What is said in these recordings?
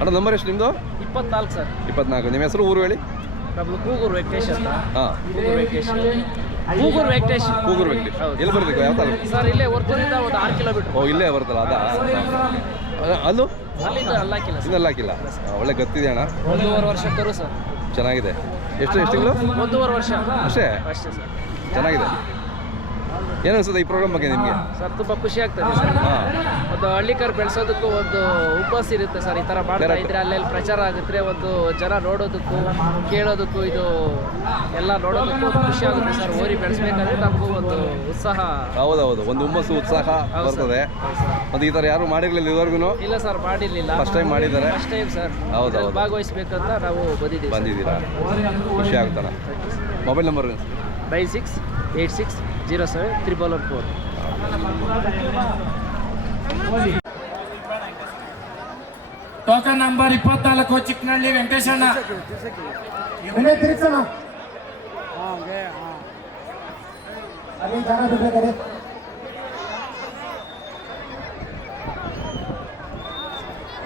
ಅಣ್ಣ ನಂಬರ್ ಎಷ್ಟು ನಿಮ್ಮದು ಇಪ್ಪತ್ನಾಲ್ಕು ಸರ್. ಇಪ್ಪತ್ನಾಲ್ಕು. ನಿಮ್ಮ ಹೆಸರು ಊರು ಹೇಳಿ? ನಮ್ದು ಕೂಗೂರು ವೆಂಕಟೇಶ್ ಅಂತ. ಹಾಂ. ಕೂಗೂರು ವೆಂಕಟೇಶ್. ಕೂಗೂರು ವೆಂಕಟೇಶ್. ಕೂಗೂರು ವೆಂಕಟೇಶ್. ಎಲ್ಲಿ ಬರಬೇಕು? ಯಾವ ತಾಲೂಕು? ಸರ್ ಇಲ್ಲೇ ಹೊರ್ತೂರಿಂದ ಒಂದು ಆರು ಕಿಲೋಮೀಟರ್. ಓ ಇಲ್ಲೇ ಬರ್ತಲ್ಲ ಅದಾ? ಅಲ್ಲೂ ಅಲ್ಲಿಂದ ಅಲ್ಲಾಕಿಲ್ಲ ಇನ್ನೆಲ್ಲ ಹಾಕಿಲ್ಲ ಒಳ್ಳೆ ಗತ್ತಿದೆ ಅಣ್ಣ. ಒಂದೂವರೆ ವರ್ಷ ಕರು ಸರ್. ಚೆನ್ನಾಗಿದೆ. ಎಷ್ಟು ಎಷ್ಟು ತಿಂಗಳು? ಒಂದೂವರೆ ವರ್ಷ. ಅಷ್ಟೇ? ಅಷ್ಟೇ ಸರ್. ಚೆನ್ನಾಗಿದೆ. ಏನು ಅನ್ಸುತ್ತೆ ಈ ಪ್ರೋಗ್ರಾಮ್ ಬಗ್ಗೆ ನಿಮಗೆ? ಸರ್ ತುಂಬ ಖುಷಿ ಆಗ್ತದೆ ಸರ್. ಒಂದು ಹಳ್ಳಿಕರ್ ಬೆಳೆಸೋದಕ್ಕೂ ಒಂದು ಉಪವಾಸ ಇರುತ್ತೆ ಸರ್. ಈ ಥರ ಮಾಡ್ತಾ. ಇದ್ರೆ ಅಲ್ಲೆಲ್ಲಿ ಪ್ರಚಾರ ಆಗುತ್ತೆ ಒಂದು ಜನ ನೋಡೋದಕ್ಕೂ ಕೇಳೋದಕ್ಕೂ ಇದು ಎಲ್ಲ ನೋಡೋದಕ್ಕೂ ಒಂದು ಖುಷಿ ಆಗುತ್ತೆ ಸರ್. ಓರಿ ಬೆಳೆಸ್ಬೇಕಂದ್ರೆ ನಮಗೂ ಒಂದು ಉತ್ಸಾಹ. ಹೌದೌದು ಒಂದು ಹುಮ್ಮಸ್ಸು ಉತ್ಸಾಹ. ಬರ್ತದೆ. ಮತ್ತು ಈ ಥರ ಯಾರು ಮಾಡಿರಲಿಲ್ಲ ಇದುವರೆಗೂ ಇಲ್ಲ ಸರ್ ಮಾಡಿರಲಿಲ್ಲ. ಫಸ್ಟ್ ಟೈಮ್ ಮಾಡಿದ್ದಾರೆ. First time sir. ಹೌದು, ಇದ್ರಲ್ಲಿ ಹೌದು. ಭಾಗವಹಿಸ್ಬೇಕಂತ ನಾವು ಬಂದಿದ್ದೀವಿ ಬಂದಿದ್ದೀರಾ? ಖುಷಿ ಆಗ್ತಾರೆ. Mobile number nine six eight six zero seven triple one four token number ಇಪ್ಪತ್ನಾಲ್ಕು ಚಿಕ್ಕನಹಳ್ಳಿ ವೆಂಕಟೇಶಣ್ಣ ವಿನಯ ತಿರುಗ್ಸೋಣ ಅದೇ ಜಾಗ ಬಿಡ್ಬೇಕಾರೆ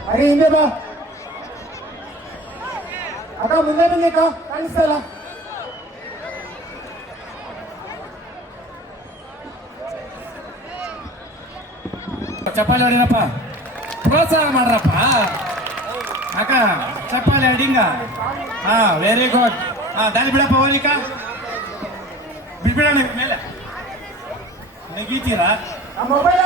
ಅರೆ ಹಿಂದೆ ಬಾ ಅಕ್ಕ ಮುಂದೆ ಬನ್ನಿ ಅಕ್ಕ ಇಲ್ಲ ಹೊಡಿರಪ್ಪ. ಪ್ರೋತ್ಸಾಹ ಮಾಡ್ರಪ್ಪ. ಅಕ್ಕ, ಚಪ್ಪಾಳಿ ಅಡಿಂಗ ಹಾ ವೆರಿ ಗುಡ್ ಹಾ, ದಾರಿ ಬಿಡಪ್ಪ ಹೋಗ್ಲಿಕ್ಕ. ಬಿಡ್ಬಿಡೋಣ ಮೇಲೆ. ನೆಗೀತೀರಾ? ಮೊಬೈಲ್